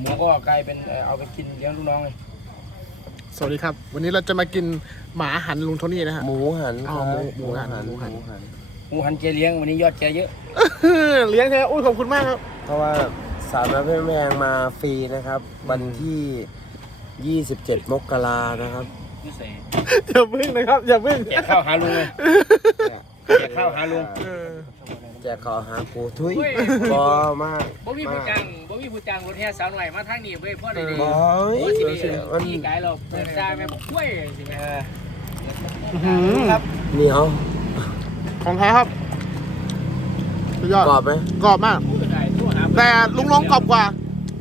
หมูก็กลายเป็นเอ่อเอาไปกินเลี้ยงลูกน้องไงสวัสดีครับ วันนี้เราจะมากินหมาหันลุงโทนี่นะฮะ หมูหันอ๋อครับหมูหันหมูหันหมูหัน หมูหันแกเลี้ยงวันนี้ยอดแกเยอะ เลี้ยงแท้อุ้ยขอบคุณมากครับ เพราะว่าสามน้ำเพชรแมงมาฟรีนะครับ วันที่ 27 มกรานะครับ นี่ใส่อย่าพึ่งนะครับ อย่าพึ่งแจกข้าวหาลุงเลยแจกข้าวหาลุง เออแจกขอหากูทุยเฮ้ยบอมากบ่มีผู้จ้างบ่มีผู้จ้างรถแห่สาวหน่อยมาทางนี้เว้ยพ่อได้ดีบอโอ้สิยดีมันพี่กายเราเปิดจ้างแม่บอกกล้วยสิแม่อื้อหือครับเหนียวของแท้ครับสุดยอดกรอบไหมกรอบมากพูดได้ทั่วหาแต่ลุงลงกรอบกว่า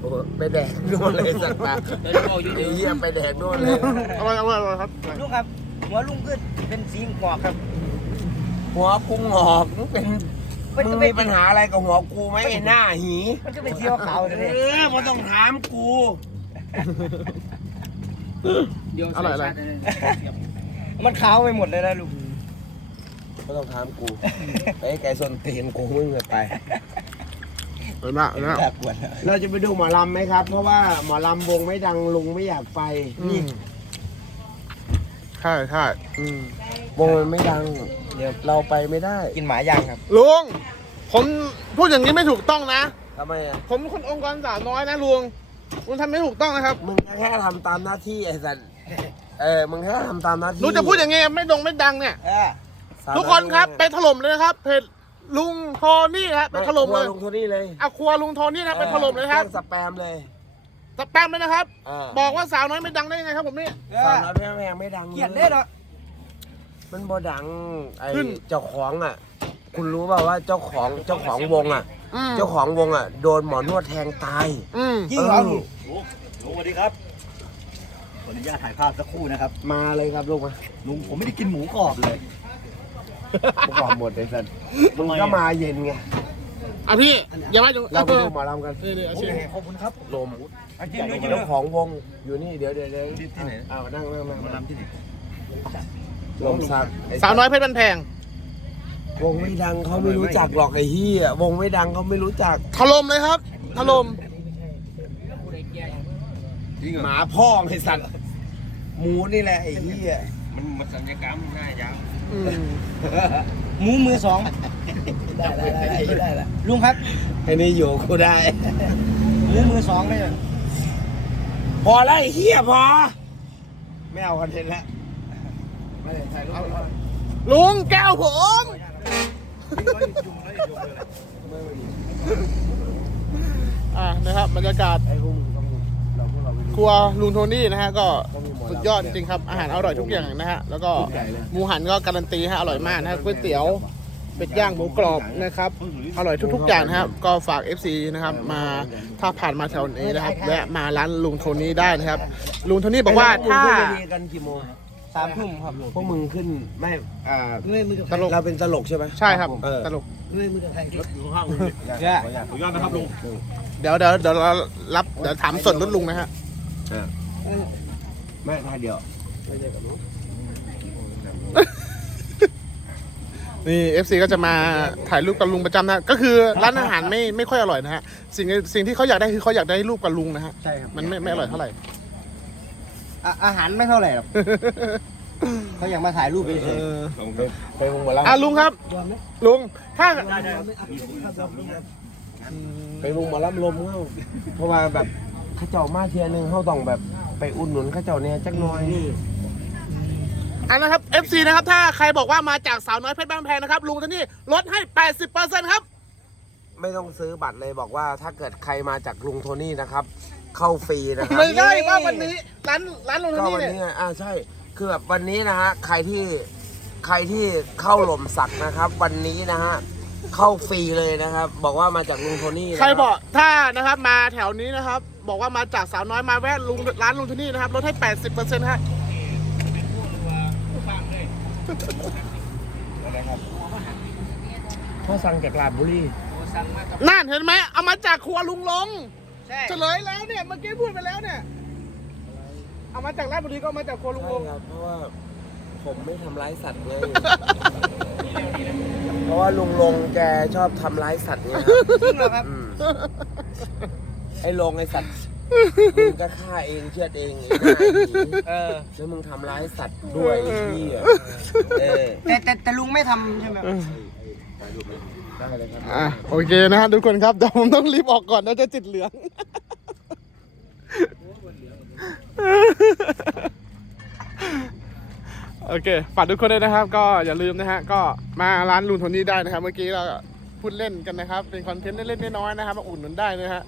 โอ้โหไปแดกนู่นเลยสักตาเดี๋ยวบอกอยู่ไอ้เดี๋ยวเหี้ยไปแดกนู่นเลยอร่อยอร่อยอร่อยครับลุงครับหัวลุงขึ้นเป็นสีหงอกครับ หัวกูงอก มึงเป็นมึงมีปัญหาอะไรกับหัวกูไหมไอ้หน้าหีมันก็เป็นสีขาวๆเอเลยอมันต้องถามกู เดี๋ยวอร่อยอร่อยมันขาวไปหมดเลยนะลุงไม่ต้องถามกูไอ้ไก่ส้นตีนกูมึงเลยไปอร่อยมากอร่อยมากน่ากลัวนะเราจะไปดูหมอลำไหมครับ เพราะว่าหมอลำวงไม่ดังลุงไม่อยากไปอืมใช่ใช่อืมวงมันไม่ดัง เดี๋ยวเราไปไม่ได้กินหมาย่างครับลุง ผมพูดอย่างนี้ไม่ถูกต้องนะ ทำไมอะผมเป็นคนองค์กรสาวน้อยนะลุงลุงทำไม่ถูกต้องนะครับมึงก็แค่ทำตามหน้าที่ไอ้สันเออมึงแค่ทำตามหน้าที่ลุงจะพูดอย่างงี้ไม่ดงไม่ดังเนี่ย เออสามทุกคนครับไปถล่มเลยนะครับเพจลุงโทนี่ครับไปถล่มเลยลงโทนี่เลยเอาครัวลุงโทนี่นะไปถล่มเลยครับแจ้งสแปมเลยสแปมเลยนะครับ เออบอกว่าสาวน้อยไม่ดังได้ยังไงครับผมนี่สาวน้อยแพร่แพงไม่ดังเกลียดได้เนาะ มันบ่ดังไอ้ขึ้นเจ้าของอะ คุณรู้เปล่าว่าเจ้าของเจ้าของวงอะ อืมเจ้าของวงอะโดนหมอนวดแทงตาย อืมยิ่งเหรอเออลุงสวัสดีครับขออนุญาตถ่ายภาพสักครู่นะครับมาเลยครับลูกมาลุงผมไม่ได้กินหมูกรอบเลยประกอบหมดเลยสันมึงก็มาเย็นไงอะพี่อย่าว่าอยู่เราไปเอดูอหมอลำกันนี่นี่เอาชิมขอบคุณครับลมเอาจริงด้วยจริงด้เจ้าวยของวงอยู่นี่เดี๋ยวเดี๋ยวเดี๋ยวที่ไหนเอานั่งนั่งนั่งมาลำที่ไหน ลมซักไอ้สาวน้อยเพชรบันแพงวงไม่ดังเขาไม่รู้จักหรอกไอ้เฮียวงไม่ดังเขาไม่รู้จักถล่มเลยครับถล่มหมาพ่อไอ้สัตว์หมูนี่แหละไอ้เฮียมันมันสัญญกรรมหน้ายาวอืมหมูมือสองได้ได้ได้ได้ได้ลุงครับไอ้นี่อยู่กูได้ หมูมือสองเลยพอแล้วไอ้เฮียพอ ไม่เอาคอนเทนต์แล้ว ลุงแก้วผมอะนะครับบรรยากาศครัวลุงโทนี่นะฮะก็สุดยอดจริงครับอาหารอร่อยทุกอย่างนะฮะแล้วก็หญ่เลยหมูหันก็การันตีฮะอร่อยมากนะฮะก๋วยเตี๋ยวเป็ดย่างหมูกรอบนะครับอร่อยทุกๆอย่างนะครับ ก็ฝาก FC นะครับมาถ้าผ่านมาแถวนี้นะครับแวะมาร้านลุงโทนี่ได้นะครับ ลุงโทนี่บอกว่าถ้า พวกมึงขึ้นเวทีกันกี่โมงสามทุ่มครับพวกมึงขึ้นไม่อ่าตลกเราเป็นตลกใช่ไหมใช่ครับเออตลกเนี่ยขออนุญาตนะครับลุงเดี๋ยวเดี๋ยวเดี๋ยวเรารับเดี๋ยวถามส่วนลดลุงนะฮะไม่ท่าเดียวนี่ FC ก็จะมาถ่ายรูปกับลุงประจำนะ ก็คือร้านอาหารไม่ไม่ค่อยอร่อยนะฮะ สิ่งสิ่งที่เขาอยากได้คือเขาอยากได้รูปกับลุงนะฮะ ใช่ครับ มันไม่ไม่อร่อยเท่าไหร่ อะอาหารไม่เท่าไหร่หรอก เขาอยากมาถ่ายรูปเฉยไปวงหมอลำอะลุงครับ ลุงถ้าไปวงหมอลำลมเข้าเพราะว่าแบบเข้าเจ้ามาเทียหนึงเขาต้องแบบไปอุดหนุนเข้าเจ้าเนี่ยจักหน่อยอันนะครับ FC นะครับ ถ้าใครบอกว่ามาจากสาวน้อยเพชรบ้านแพงนะครับ ลุงที่นี่ลดให้ 80%ครับ ไม่ต้องซื้อบัตรเลยบอกว่าถ้าเกิดใครมาจากลุงโทนี่นะครับ เข้าฟรีนะครับ ไม่ได้ว่าวันนี้ร้านร้านลุงก็ที่วันนี่นี้เนี่ย ไงอ่าใช่ คือแบบวันนี้นะฮะ ใครที่ ใครที่เข้าหล่มสักนะครับ วันนี้นะฮะ เข้าฟรีเลยนะครับ บอกว่ามาจากลุงโทนี่นะใครบอกถ้านะครับมาแถวนี้นะครับ บอกว่ามาจากสาวน้อยมาแวะลุงร้านลุงที่นี่นะครับลดให้ 80%ฮะเขาสั่งจากลาดบุรีๆสั่งมากับนั่นเห็นไหมเอามาจากครัวลุงลง ใช่เฉลยแล้วเนี่ยเมื่อกี้พูดไปแล้วเนี่ย เอามาจากราชบุรีก็เอามาจากครัวลุงลใช่งครับเพราะว่าผมไม่ทำร้ายสัตว์เลย เพราะว่าลุงลงแกชอบทำร้ายสัตว์ไงครับจริงเหรอครับ อืมไอ้ลงไอ้สัตว์มึงก็ฆ่าเองเชือดเองไอ้หน้าหนีเออ แล้วมึงทำร้ายสัตว์ด้วยไอ้เหี้ยเออแต่แต่แต่ลุงไม่ทำใช่ไหม ได้เลยครับอะโอเคนะฮะทุกคนครับเดี๋ยวผมต้องรีบออกก่อนนะจะจิตเหลือง โอเคฝากทุกคนด้วยนะครับ ก็อย่าลืมนะฮะ ก็มาร้านลุงโทนี่ได้นะครับ เมื่อกี้เราพูดเล่นกันนะครับ เป็นคอนเทนต์เล่นๆน้อยๆนะครับมาอุดหนุนได้นะฮะ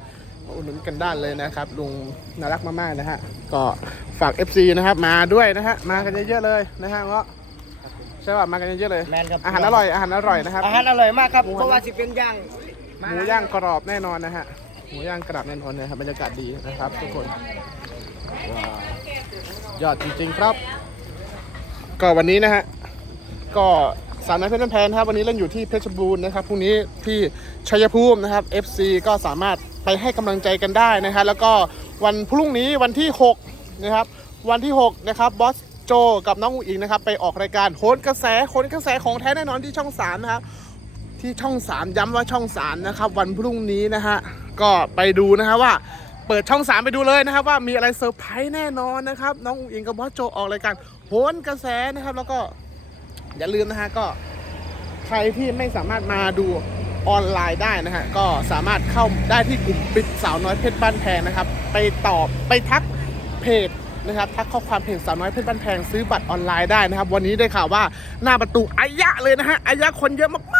มาอุดหนุนกันได้เลยนะครับ ลุงน่ารักมากๆนะฮะ ก็ฝาก FC นะครับ มาด้วยนะฮะ มากันเยอะๆเลยนะฮะเพราะ ใช่ป่ะมากันเยอะๆเลย แมนครับ อาหารอร่อยอาหารอร่อยนะครับ อาหารอร่อยมากครับเพราะว่าสิเป็นย่างหมูย่างกรอบแน่นอนนะฮะหมูย่างกรอบแน่นอนนะครับบรรยากาศดีนะครับ ทุกคนว้าวยอดจริงๆครับ ก็วันนี้นะฮะก็สามนัดเพชรแพนครับวันนี้เล่นอยู่ที่เพชรบูรณ์นะครับพรุ่งนี้ที่ชัยภูมินะครับ FC ก็สามารถไปให้กำลังใจกันได้นะฮะแล้วก็วันพรุ่งนี้วันที่6นะครับวันที่6นะครับบอส โจกับน้องอุ๋งอิงนะครับไปออกรายการโหนกระแสโหนกระแสของแท้แน่นอนที่ช่อง3นะครับที่ช่อง3ย้ำว่าช่อง3นะครับวันพรุ่งนี้นะฮะก็ไปดูนะฮะว่าเปิดช่อง3ไปดูเลยนะครับว่ามีอะไรเซอร์ไพรส์แน่นอนนะครับน้องอุ๋งอิงกับบอสโจออกรายการโหนกระแสนะครับ แล้วก็อย่าลืมนะฮะก็ใครที่ไม่สามารถมาดูออนไลน์ได้นะฮะก็สามารถเข้าได้ที่กลุ่มปิดสาวน้อยเพชรบ้านแพงนะครับ ไปตอบไปทักเพจ นะครับทักข้อความเพจสาวน้อยเพชรบ้านแพงซื้อบัตรออนไลน์ได้นะครับ วันนี้ได้ข่าวว่าหน้าประตูอายะเลยนะฮะอายะคนเยอะม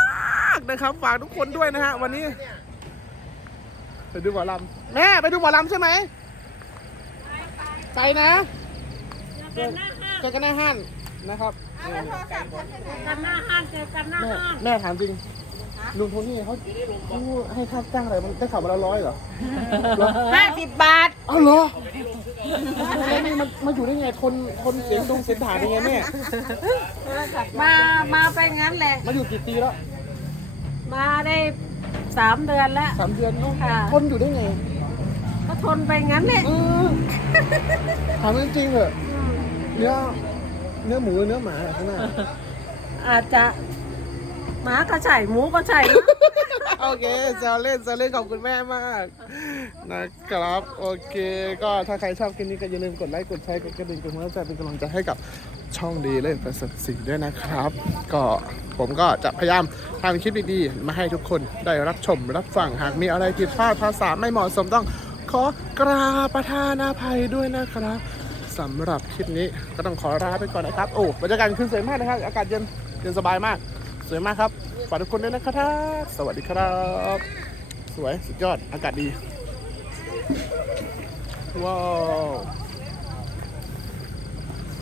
ากๆนะครับ ฝากทุกคนด้วยนะฮะวันนี้ ไปดูหมอลำแม่ไปดูหมอลำใช่ไหมไปนะเจอเจอกันหน้าห้านนะครับเออกันหน้าห้างเจอกันหน้าแม่ห้างแม่ถามจริงลุงโทนี่เขาเขาให้ค่าจ้างอะไรมันได้ข่าวมาละร้อยเหรอห้าสิบบาทอ้าวเหรอ แล้วนี่มันมาอยู่ได้ไงทนทนเสียงดงเสียงด่าได้ไงแม่มา มาไปงั้นแหละ มาอยู่กี่ปีแล้วมาได้สามเดือนแล้ว สามเดือนเนอะค่ะ ทนอยู่ได้ไงก็ทนไปงั้นแหละเออถามจริงๆเหอะเนื้อเนื้อหมูหรือเนื้อหมาอะข้างหน้าอาจจะหมาก็ใช่หมูก็ใช่ โอเคแซวเล่นแซวเล่นขอบคุณแม่มาก นะครับ โอเค ก็ถ้าใครชอบคลิปนี้ก็อย่าลืมกดไลค์กดแชร์กดกระดิ่งกดหัวใจเป็นกำลังใจให้กับช่องดีเล่นประเสริฐสิงด้วยนะครับ ก็ผมก็จะพยายามทำคลิปดีๆ มาให้ทุกคนได้รับชมรับฟังหากมีอะไรผิดพลาดภาษาไม่เหมาะสมต้องขอกราบประทานอภัยด้วยนะครับสำหรับคลิปนี้ก็ต้องขอลาไปก่อนนะครับ โอ้บรรยากาศขึ้นสวยมากนะครับ อากาศเย็นเย็นสบายมาก สวยมากครับฝากทุกคนด้วยนะครับสวัสดีครับ สวยสุดยอดอากาศดี ว้าว